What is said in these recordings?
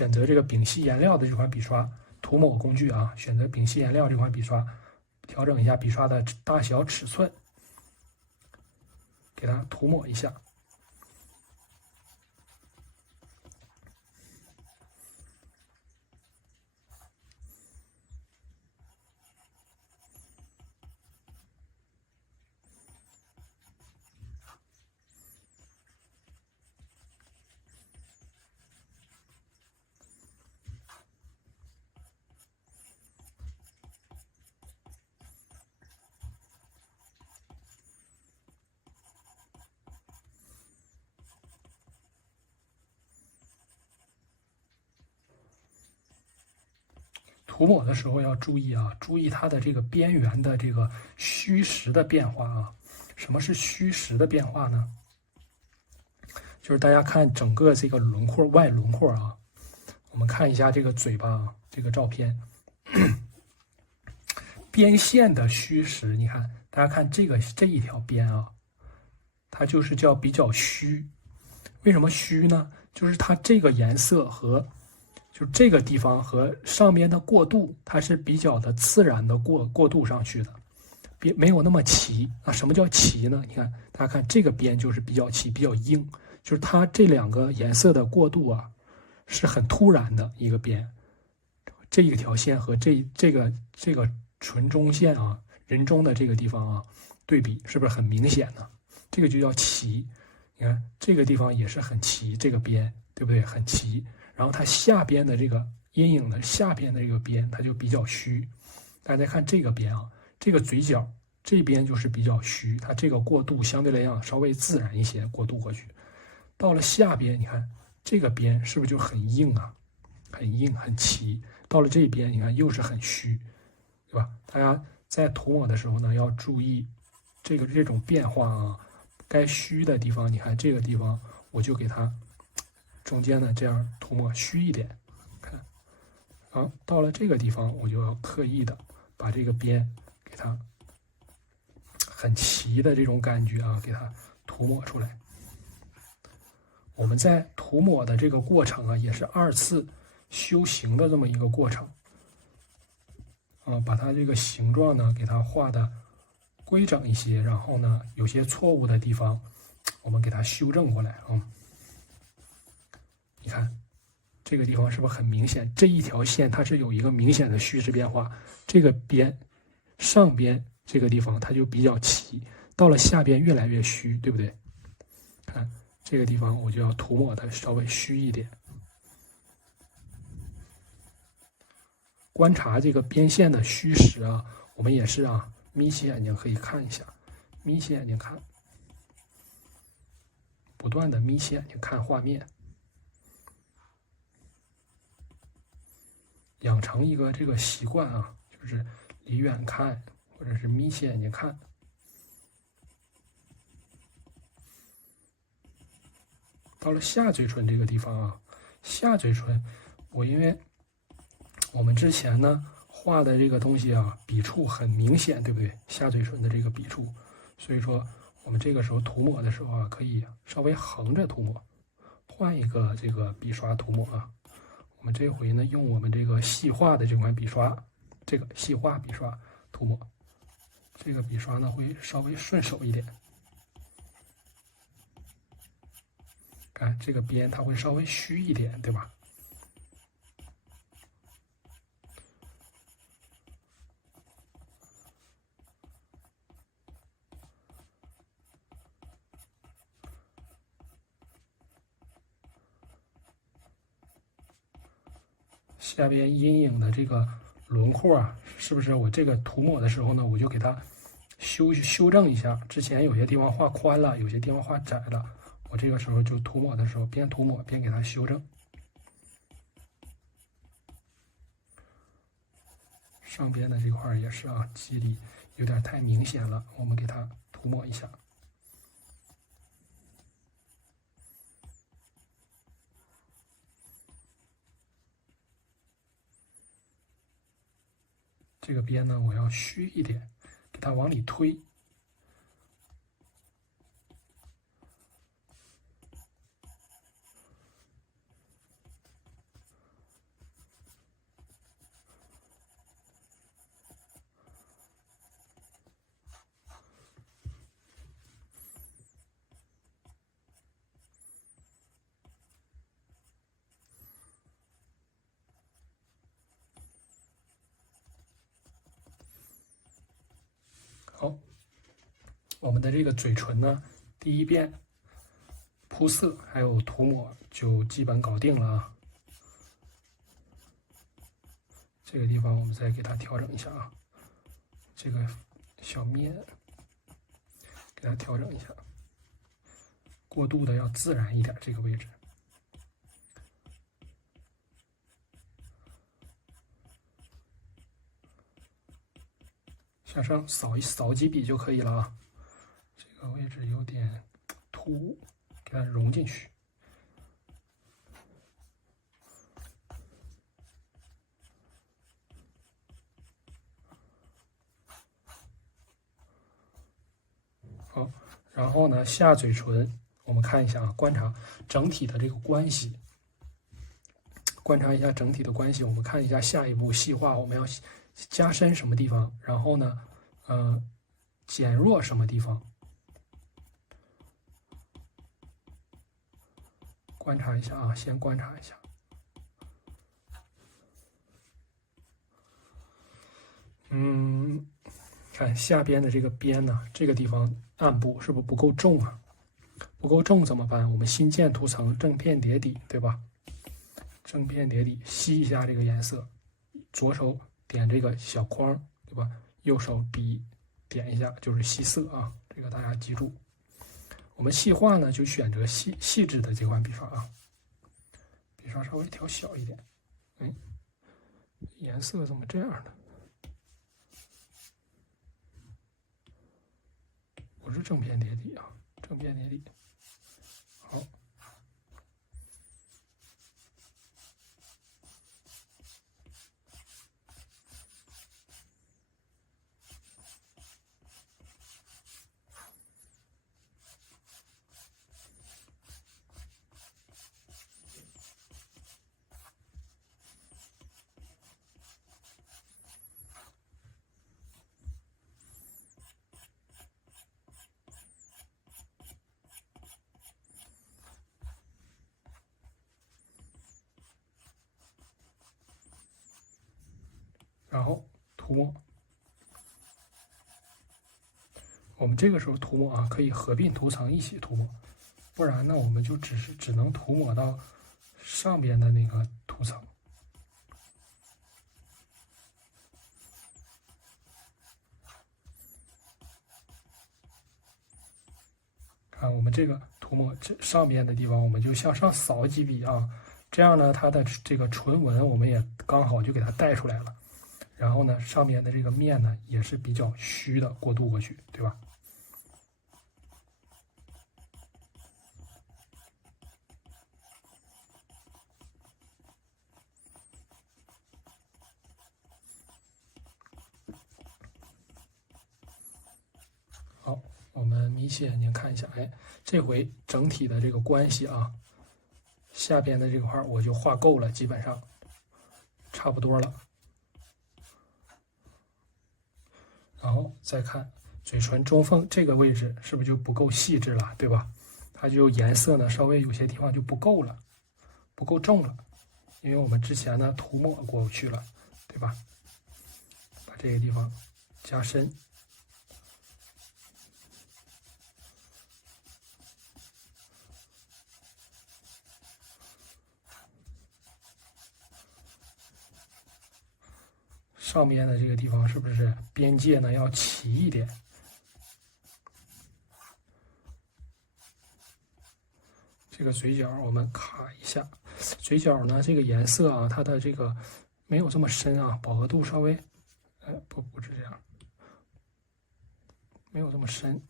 选择这个丙烯颜料的这款笔刷，涂抹工具啊，选择丙烯颜料这款笔刷，调整一下笔刷的大小尺寸，给它涂抹一下。涂抹的时候要注意啊，注意它的这个边缘的这个虚实的变化啊。什么是虚实的变化呢？就是大家看整个这个轮廓外轮廓啊，我们看一下这个嘴巴啊，这个照片，边线的虚实，你看，大家看这一条边啊，它就是叫比较虚。为什么虚呢？就是它这个颜色和就这个地方和上面的过渡，它是比较的自然的过渡上去的，没有那么齐啊。什么叫齐呢？你看，大家看这个边就是比较齐、比较硬，就是它这两个颜色的过渡啊，是很突然的一个边。这一条线和这个唇中线啊，人中的这个地方啊，对比是不是很明显呢？这个就叫齐。你看这个地方也是很齐，这个边对不对？很齐。然后它下边的这个阴影的下边的这个边，它就比较虚。大家看这个边啊，这个嘴角这边就是比较虚，它这个过渡相对来讲稍微自然一些，过渡过去。到了下边，你看这个边是不是就很硬啊？很硬很齐。到了这边，你看又是很虚，对吧？大家在涂抹的时候呢，要注意这种变化啊。该虚的地方，你看这个地方，我就给它中间呢这样涂抹虚一点，看，然后到了这个地方，我就要特意的把这个边给它很齐的这种感觉啊，给它涂抹出来。我们在涂抹的这个过程啊，也是2次修形的这么一个过程啊，把它这个形状呢给它画的规整一些，然后呢有些错误的地方我们给它修正过来啊。你看这个地方是不是很明显？这一条线它是有一个明显的虚实变化，这个边上边这个地方它就比较齐，到了下边越来越虚，对不对？看这个地方我就要涂抹的稍微虚一点。观察这个边线的虚实啊，我们也是啊，眯起眼睛可以看一下，眯起眼睛看，不断的眯起眼睛看画面，养成一个这个习惯啊，就是离远看，或者是眯起眼睛看。到了下嘴唇这个地方啊，下嘴唇，因为我们之前呢画的这个东西啊，笔触很明显，对不对？下嘴唇的这个笔触，所以说我们这个时候涂抹的时候啊，可以稍微横着涂抹，换一个这个笔刷涂抹啊。我们这回呢，用我们这个细画的这款笔刷，这个细画笔刷涂抹，这个笔刷呢会稍微顺手一点。看这个边，它会稍微虚一点，对吧？下边阴影的这个轮廓啊，是不是我这个涂抹的时候呢，我就给它修正一下？之前有些地方画宽了，有些地方画窄了，我这个时候就涂抹的时候边涂抹边给它修正。上边的这块也是啊，肌理有点太明显了，我们给它涂抹一下。这个边呢，我要虚一点，给它往里推。我们的这个嘴唇呢，第一遍铺色还有涂抹就基本搞定了啊。这个地方我们再给它调整一下啊，这个小面给它调整一下，过渡的要自然一点，这个位置。向上扫几笔就可以了啊。这个位置有点突兀，给它融进去。好，然后呢，下嘴唇我们看一下啊，观察整体的这个关系。观察一下整体的关系，我们看一下下一步细化，我们要加深什么地方，然后呢，减弱什么地方，观察一下啊，先观察一下。看下边的这个边呢，这个地方暗部是不是不够重啊？不够重怎么办？我们新建涂层，正片叠底，对吧？正片叠底，吸一下这个颜色，左手点这个小框，对吧？右手笔点一下，就是吸色啊，这个大家记住。我们细化呢，就选择细致的这款笔刷啊，笔刷稍微调小一点。哎，颜色怎么这样的？不是正片叠底啊，正片叠底。好。然后涂抹，我们这个时候涂抹啊，可以合并涂层一起涂抹，不然呢，我们就只能涂抹到上边的那个涂层。看我们这个涂抹这上边的地方，我们就向上扫几笔啊，这样呢，它的这个唇纹我们也刚好就给它带出来了。然后呢，上面的这个面呢也是比较虚的，过渡过去，对吧？好，我们眯起眼睛看一下，哎，这回整体的这个关系啊，下边的这块我就画够了，基本上差不多了。然后再看嘴唇中缝这个位置是不是就不够细致了，对吧？它就颜色呢稍微有些地方就不够了，不够重了，因为我们之前呢涂抹过去了，对吧？把这个地方加深。上面的这个地方是不是边界呢要齐一点？这个嘴角我们卡一下，嘴角呢这个颜色啊，它的这个没有这么深啊，饱和度稍微，不是这样，没有这么深，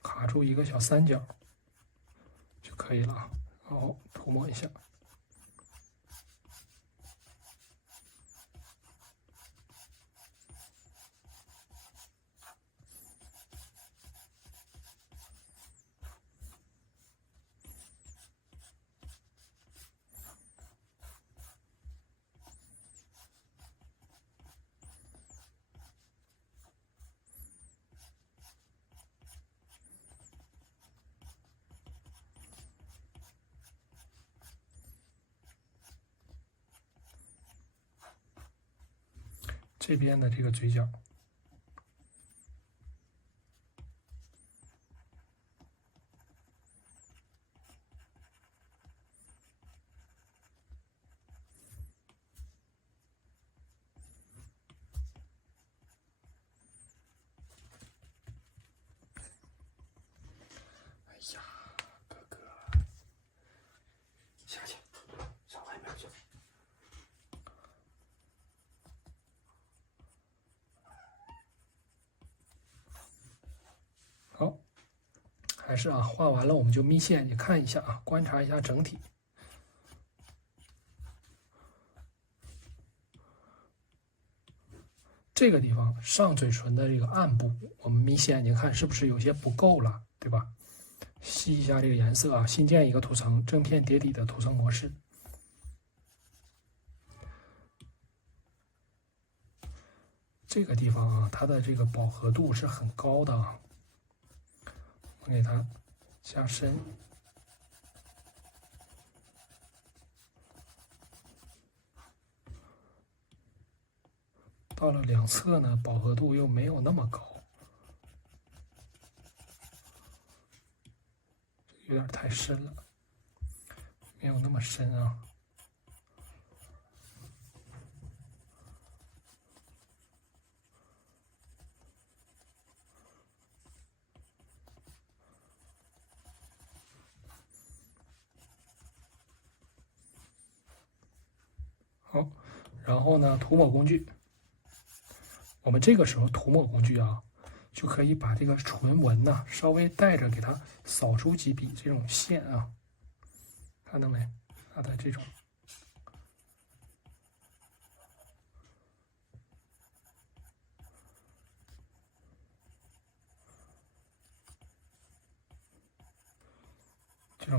卡住一个小三角就可以了啊。然后涂抹一下。这边的这个嘴角还是啊，画完了我们就眯起眼睛看一下啊，观察一下整体。这个地方上嘴唇的这个暗部，我们眯起眼睛看是不是有些不够了，对吧？吸一下这个颜色啊，新建一个图层，正片叠底的图层模式。这个地方啊，它的这个饱和度是很高的啊，我给它加深。到了两侧呢，饱和度又没有那么高，有点太深了，没有那么深啊。好，然后呢，涂抹工具。我们这个时候涂抹工具啊，就可以把这个唇纹呢稍微带着给它扫出几笔这种线啊，看到没？它的这种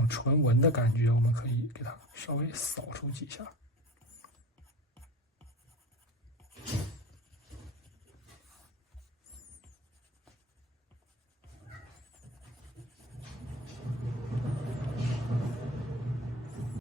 唇纹的感觉，我们可以给它稍微扫出几下。